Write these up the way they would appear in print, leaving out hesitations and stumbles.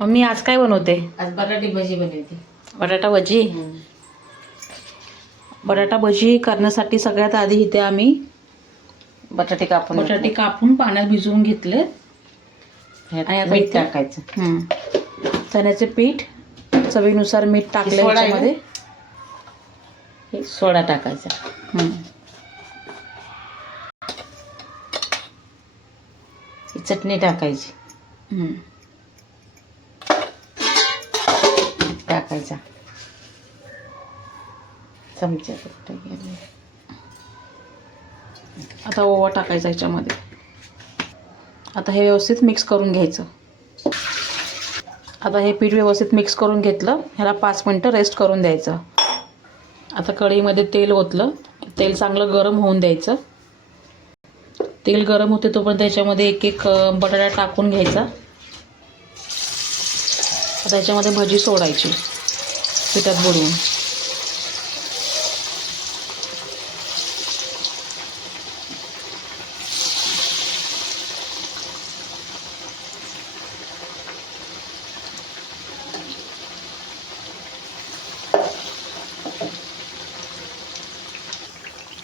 Mummy आज काय बनवते? आज बटाटे भजी बनवते. बटाटा भजी. बटाटा भजी करण्यासाठी सगळ्यात आधी इथे आम्ही बटाटे कापून पाण्यात भिजवून घेतले आणि आता मीठ टाकायचं. चण्याचे पीठ चवीनुसार मीठ टाकले, याच्यामध्ये सोडा टाकायचा. चटणी टाकायची. टाकायचा चमचा. आता ओवा टाकायचा याच्यामध्ये. आता हे व्यवस्थित मिक्स करून घ्यायचं. आता हे पीठ व्यवस्थित मिक्स करून घेतलं. ह्याला 5 मिनटं रेस्ट करून द्यायचं. आता कढईमध्ये तेल ओतलं. तेल चांगलं गरम होऊन द्यायचं. तेल गरम होते तोपर्यंत त्याच्यामध्ये एक एक बटाटा टाकून घ्यायचा. आता याच्यामध्ये भजी सोडायची पिठात बुडवून.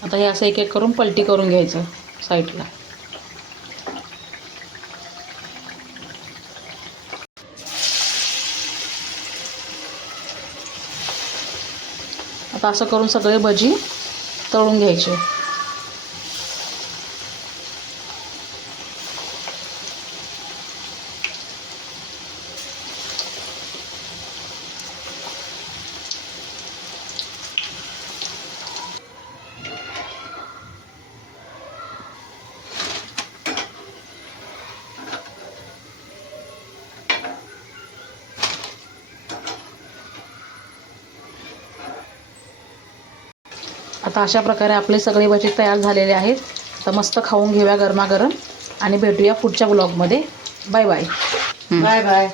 आता हे असं एक एक करून पलटी करून घ्यायचं साईडला. आता असं करून सगळे भजी तळून घ्यायचे. आता अशा प्रकारे आपले सगळे भजी तयार झालेले आहेत. आता मस्त खाऊन घेऊया गरमागरम आणि भेटूया पुढच्या ब्लॉगमध्ये. Bye bye. Bye bye.